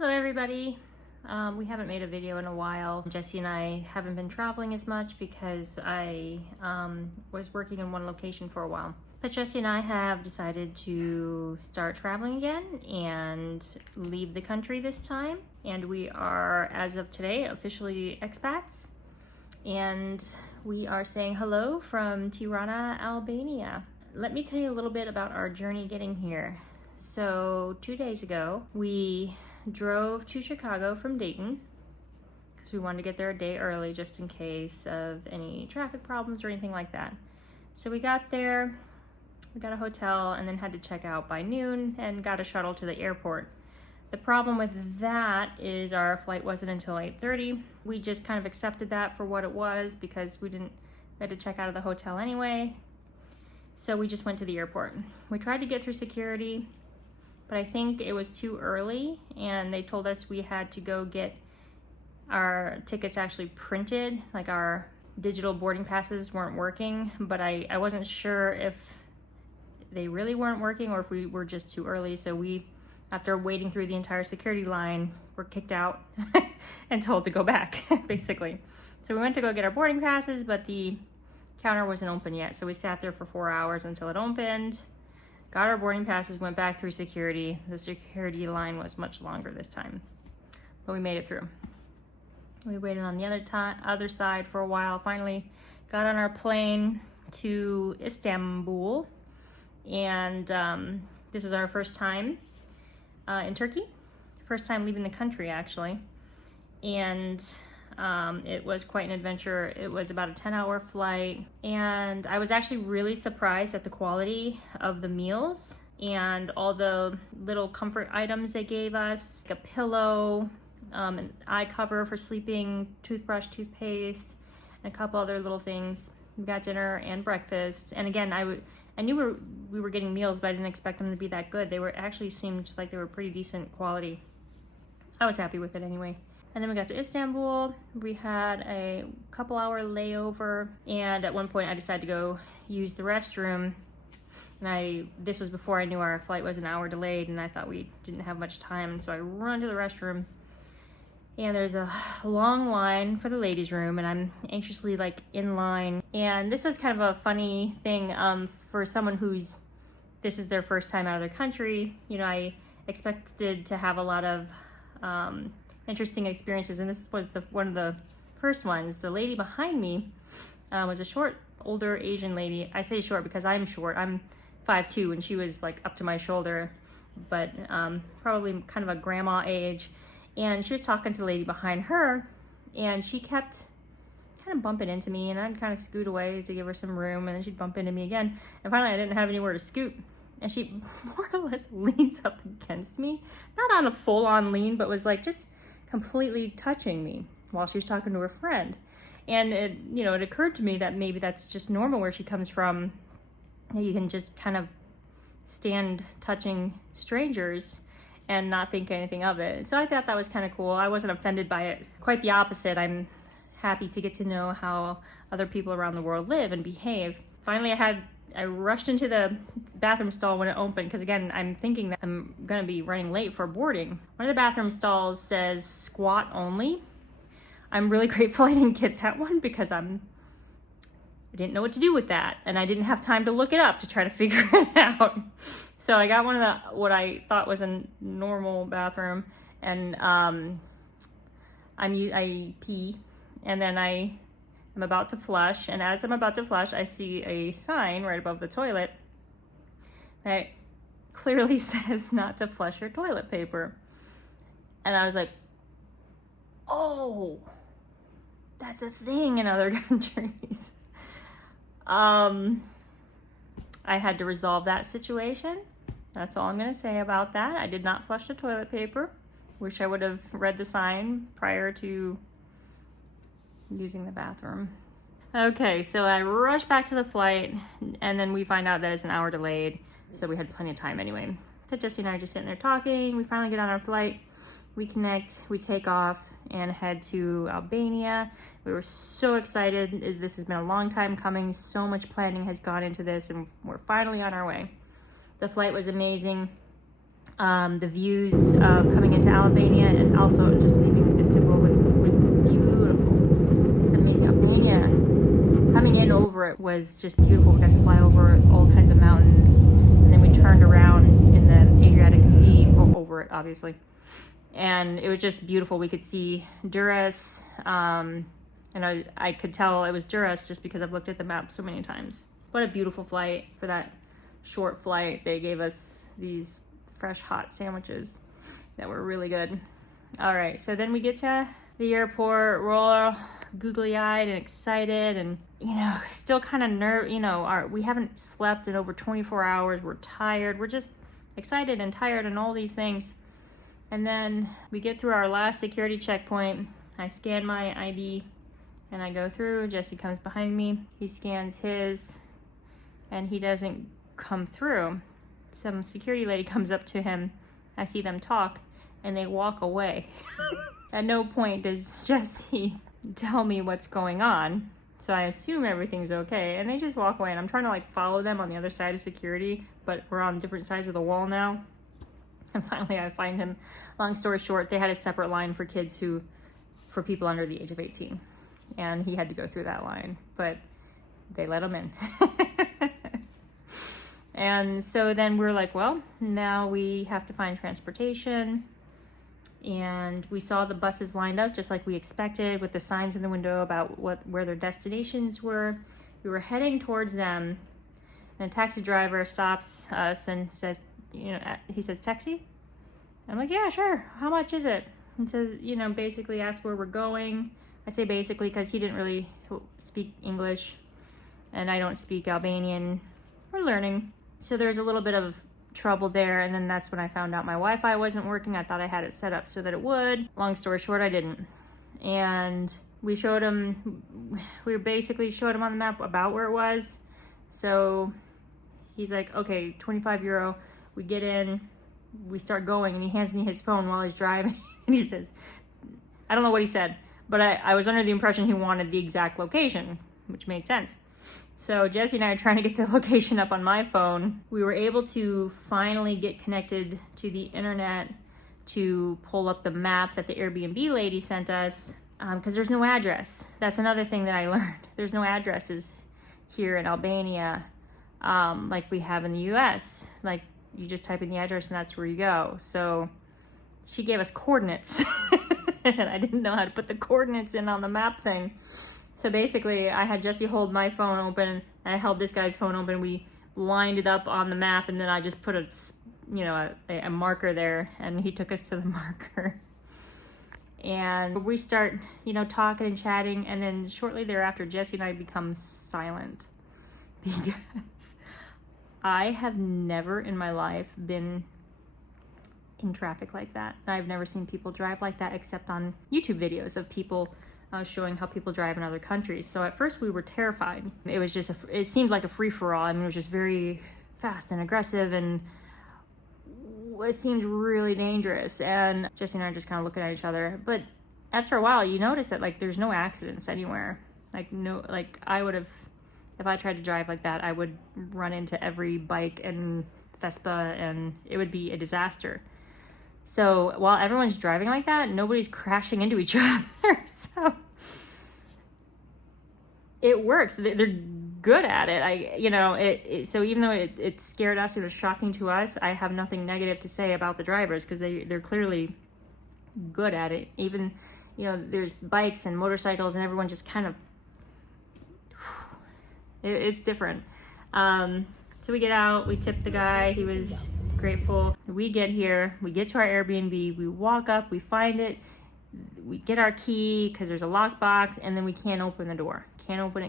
Hello everybody. We haven't made a video in a while. Jesse and I haven't been traveling as much because I was working in one location for a while. But Jesse and I have decided to start traveling again and leave the country this time. And we are, as of today, officially expats. And we are saying hello from Tirana, Albania. Let me tell you a little bit about our journey getting here. So 2 days ago, we drove to Chicago from Dayton because we wanted to get there a day early just in case of any traffic problems or anything like that. So we got there, we got a hotel, and then had to check out by noon and got a shuttle to the airport. The problem with that is our flight wasn't until 8:30. We just kind of accepted that for what it was because we had to check out of the hotel anyway. So we just went to the airport. We tried to get through security, but I think it was too early and they told us we had to go get our tickets actually printed, like our digital boarding passes weren't working, but I wasn't sure if they really weren't working or if we were just too early. So we, after waiting through the entire security line, were kicked out and told to go back, basically. So we went to go get our boarding passes, but the counter wasn't open yet. So we sat there for 4 hours until it opened. Got our boarding passes, went back through security. The security line was much longer this time, but we made it through. We waited on the other side for a while. Finally got on our plane to Istanbul, and this was our first time in Turkey. First time leaving the country, actually. And it was quite an adventure. It was about a 10-hour flight, and I was actually really surprised at the quality of the meals and all the little comfort items they gave us, like a pillow, an eye cover for sleeping, toothbrush, toothpaste, and a couple other little things. We got dinner and breakfast, and again, I knew we were getting meals, but I didn't expect them to be that good. They actually seemed like they were pretty decent quality. I was happy with it anyway. And then we got to Istanbul. We had a couple-hour layover, and at one point I decided to go use the restroom. And this was before I knew our flight was an hour delayed, and I thought we didn't have much time, so I run to the restroom. And there's a long line for the ladies' room, and I'm anxiously in line. And this was kind of a funny thing for someone this is their first time out of their country. You know, I expected to have a lot of interesting experiences, and this was one of the first ones. The lady behind me was a short, older Asian lady. I say short because I'm short. I'm 5'2", and she was up to my shoulder, but probably kind of a grandma age. And she was talking to the lady behind her, and she kept kind of bumping into me, and I'd kind of scoot away to give her some room, and then she'd bump into me again. And finally I didn't have anywhere to scoot, and she more or less leans up against me, not on a full-on lean, but was just completely touching me while she was talking to her friend. And it occurred to me that maybe that's just normal where she comes from. You can just kind of stand touching strangers and not think anything of it. So I thought that was kind of cool. I wasn't offended by it. Quite the opposite. I'm happy to get to know how other people around the world live and behave. Finally, I rushed into the bathroom stall when it opened because, again, I'm thinking that I'm going to be running late for boarding. One of the bathroom stalls says squat only. I'm really grateful I didn't get that one because I didn't know what to do with that, and I didn't have time to look it up to try to figure it out. So I got one of what I thought was a normal bathroom, and I pee, and then I'm about to flush, and as I'm about to flush, I see a sign right above the toilet that clearly says not to flush your toilet paper. And I was like, oh, that's a thing in other countries. I had to resolve that situation. That's all I'm going to say about that. I did not flush the toilet paper. Wish I would have read the sign prior to using the bathroom. Okay, so I rushed back to the flight, and then we find out that it's an hour delayed, so we had plenty of time anyway. So Jesse and I are just sitting there talking. We finally get on our flight. We connect, we take off, and head to Albania. We were so excited. This has been a long time coming. So much planning has gone into this, and we're finally on our way. The flight was amazing. The views of coming into Albania and also just leaving Istanbul was beautiful. Just amazing. Albania, coming in over it was just beautiful. We got to fly over all kinds of mountains, and then we turned around in the Adriatic Sea, well, over it obviously. And it was just beautiful. We could see Durrës, and I could tell it was Durrës just because I've looked at the map so many times. What a beautiful flight. For that short flight, they gave us these fresh hot sandwiches that were really good. All right, so then we get to the airport. We're all googly-eyed and excited, and still kind of we haven't slept in over 24 hours. We're tired. We're just excited and tired and all these things. And then we get through our last security checkpoint. I scan my ID and I go through. Jesse comes behind me. He scans his and he doesn't come through. Some security lady comes up to him. I see them talk and they walk away. At no point does Jesse tell me what's going on. So I assume everything's okay. And they just walk away, and I'm trying to follow them on the other side of security, but we're on different sides of the wall now. And finally I find him. Long story short, they had a separate line for for people under the age of 18. And he had to go through that line, but they let him in. And so then we're like, well, now we have to find transportation. And we saw the buses lined up just like we expected, with the signs in the window about where their destinations were. We were heading towards them, and a taxi driver stops us and says, he says, "Taxi?" I'm like, "Yeah, sure. How much is it?" And says, basically ask where we're going. I say basically because he didn't really speak English, and I don't speak Albanian. We're learning. So there's a little bit of trouble there, and then that's when I found out my Wi-Fi wasn't working. I thought I had it set up so that it would. Long story short, I didn't. And we basically showed him on the map about where it was. So he's like, okay, 25 euro. We get in, we start going, and he hands me his phone while he's driving. And he says, I don't know what he said, but I was under the impression he wanted the exact location, which made sense. So Jesse and I are trying to get the location up on my phone. We were able to finally get connected to the internet to pull up the map that the Airbnb lady sent us, because there's no address. That's another thing that I learned. There's no addresses here in Albania like we have in the US. Like, you just type in the address and that's where you go. So she gave us coordinates and I didn't know how to put the coordinates in on the map thing. So basically, I had Jesse hold my phone open, and I held this guy's phone open. We lined it up on the map, and then I just put a marker there, and he took us to the marker. And we start, talking and chatting, and then shortly thereafter, Jesse and I become silent because I have never in my life been in traffic like that. I've never seen people drive like that except on YouTube videos of people showing how people drive in other countries. So at first we were terrified. It was just, it seemed like a free-for-all. I mean, it was just very fast and aggressive, and it seemed really dangerous. And Jesse and I are just kind of looking at each other. But after a while, you notice that there's no accidents anywhere. I would have, if I tried to drive like that, I would run into every bike and Vespa, and it would be a disaster. So while everyone's driving like that, nobody's crashing into each other. So it works. They're good at it. So even though it scared us, it was shocking to us, I have nothing negative to say about the drivers, because they're clearly good at it. Even, there's bikes and motorcycles and everyone just kind of, it's different. So we get out, we tip the guy. He was grateful. We get here, we get to our Airbnb, we walk up, we find it, we get our key because there's a lockbox, and then we can't open the door. Can't open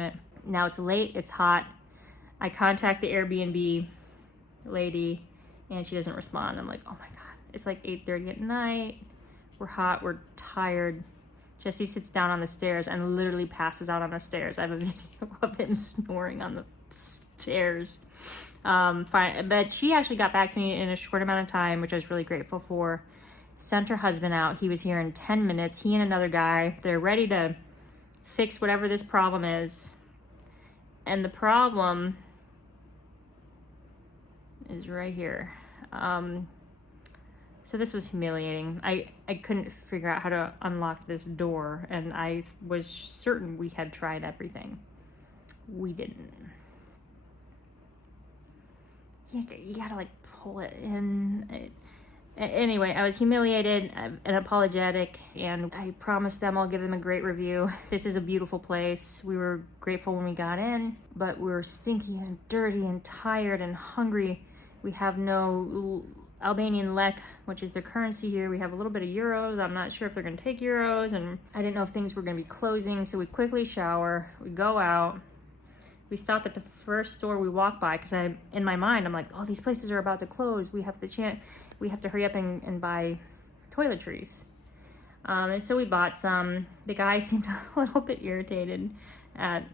it. Now it's late, it's hot. I contact the Airbnb lady and she doesn't respond. I'm like, oh my God. It's 8:30 at night. We're hot, we're tired. Jesse sits down on the stairs and literally passes out on the stairs. I have a video of him snoring on the stairs. Fine, but she actually got back to me in a short amount of time, which I was really grateful for. Sent her husband out. He was here in 10 minutes. He and another guy, they're ready to fix whatever this problem is. And the problem is right here. So this was humiliating. I couldn't figure out how to unlock this door, and I was certain we had tried everything. We didn't. You gotta like pull it in. Anyway, I was humiliated and apologetic, and I promised them I'll give them a great review. This is a beautiful place. We were grateful when we got in, but we were stinky and dirty and tired and hungry. We have no Albanian lek, which is their currency here. We have a little bit of euros. I'm not sure if they're gonna take euros, and I didn't know if things were gonna be closing, so we quickly shower, we go out. We stop at the first store we walk by, because in my mind, I'm like, oh, these places are about to close. We have to hurry up and buy toiletries. And so we bought some. The guy seemed a little bit irritated at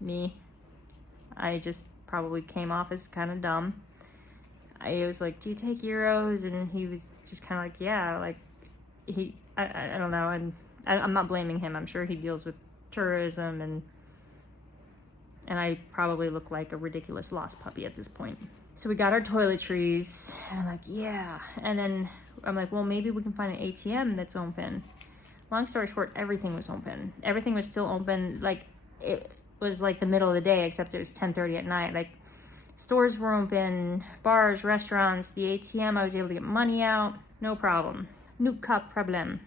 me. I just probably came off as kind of dumb. I was like, do you take euros? And he was just kind of like, yeah, like I don't know. And I'm not blaming him. I'm sure he deals with tourism, and I probably look like a ridiculous lost puppy at this point. So we got our toiletries, and I'm like, yeah. And then I'm like, well, maybe we can find an ATM that's open. Long story short, everything was open. Everything was still open. Like, it was like the middle of the day, except it was 10:30 at night. Like, stores were open, bars, restaurants, the ATM, I was able to get money out, no problem. Nuka problem.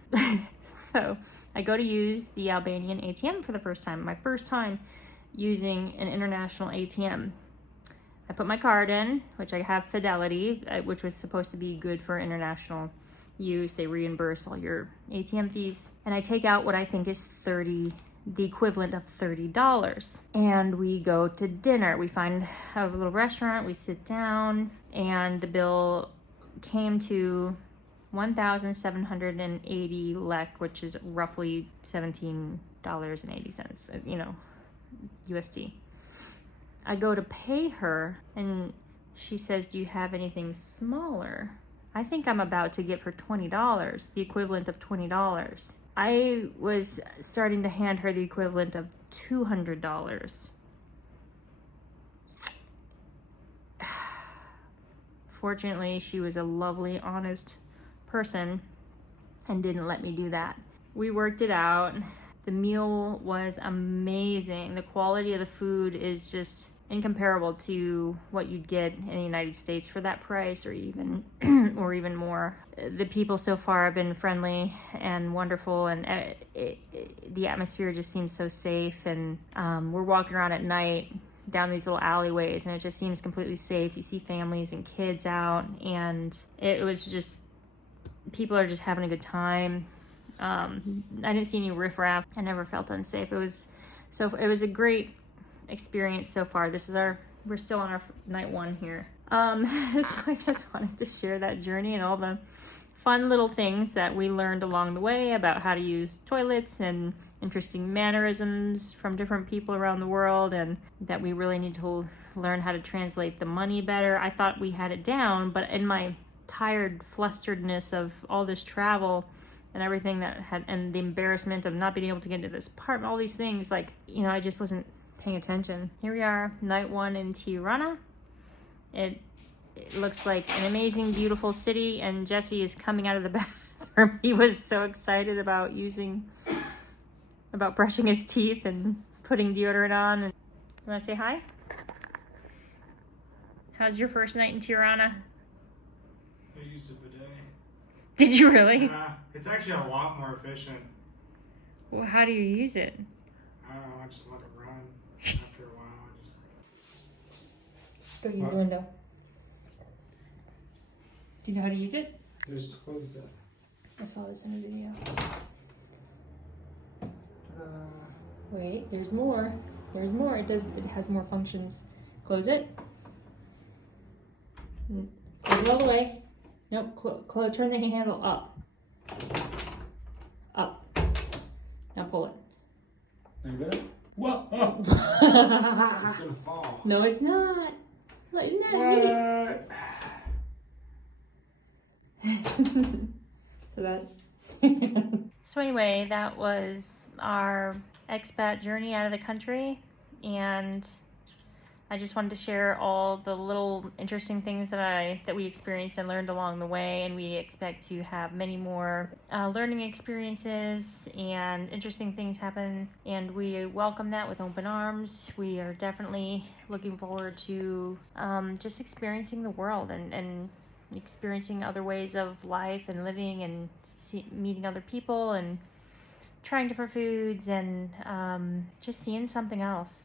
So I go to use the Albanian ATM for the first time. My first time using an international ATM. I put my card in, which I have Fidelity, which was supposed to be good for international use. They reimburse all your ATM fees. And I take out what I think is the equivalent of $30. And we go to dinner. We find a little restaurant, we sit down, and the bill came to 1,780 lek, which is roughly $17.80, USD. I go to pay her, and she says, do you have anything smaller? I think I'm about to give her $20, the equivalent of $20. I was starting to hand her the equivalent of $200. Fortunately, she was a lovely, honest person and didn't let me do that. We worked it out. The meal was amazing. The quality of the food is just incomparable to what you'd get in the United States for that price, or even or even more. The people so far have been friendly and wonderful, and the atmosphere just seems so safe. And we're walking around at night down these little alleyways, and it just seems completely safe. You see families and kids out, and it was just, people are just having a good time. I didn't see any riffraff. I never felt unsafe. It was a great experience so far. We're still on our night one here. So I just wanted to share that journey and all the fun little things that we learned along the way about how to use toilets, and interesting mannerisms from different people around the world, and that we really need to learn how to translate the money better. I thought we had it down, but in my tired flusteredness of all this travel and everything and the embarrassment of not being able to get into this apartment, all these things, I just wasn't paying attention. Here we are, night one in Tirana. It looks like an amazing, beautiful city, and Jesse is coming out of the bathroom. He was so excited about brushing his teeth and putting deodorant on. And you want to say hi? How's your first night in Tirana? I used a bidet. Did you really? It's actually a lot more efficient. Well, how do you use it? I don't know, I just let it run. After a while, I just... Go use the window. Do you know how to use it? Just close it. I saw this in a video. Wait, there's more. There's more. It has more functions. Close it. Close it all the way. Nope, turn the handle up. Up. Now pull it. There you go. Whoa! Oh. It's gonna fall. No, it's not. Isn't that neat? So anyway, that was our expat journey out of the country, and I just wanted to share all the little interesting things that we experienced and learned along the way, and we expect to have many more learning experiences and interesting things happen, and we welcome that with open arms. We are definitely looking forward to just experiencing the world and experiencing other ways of life and living and meeting other people and trying different foods and just seeing something else.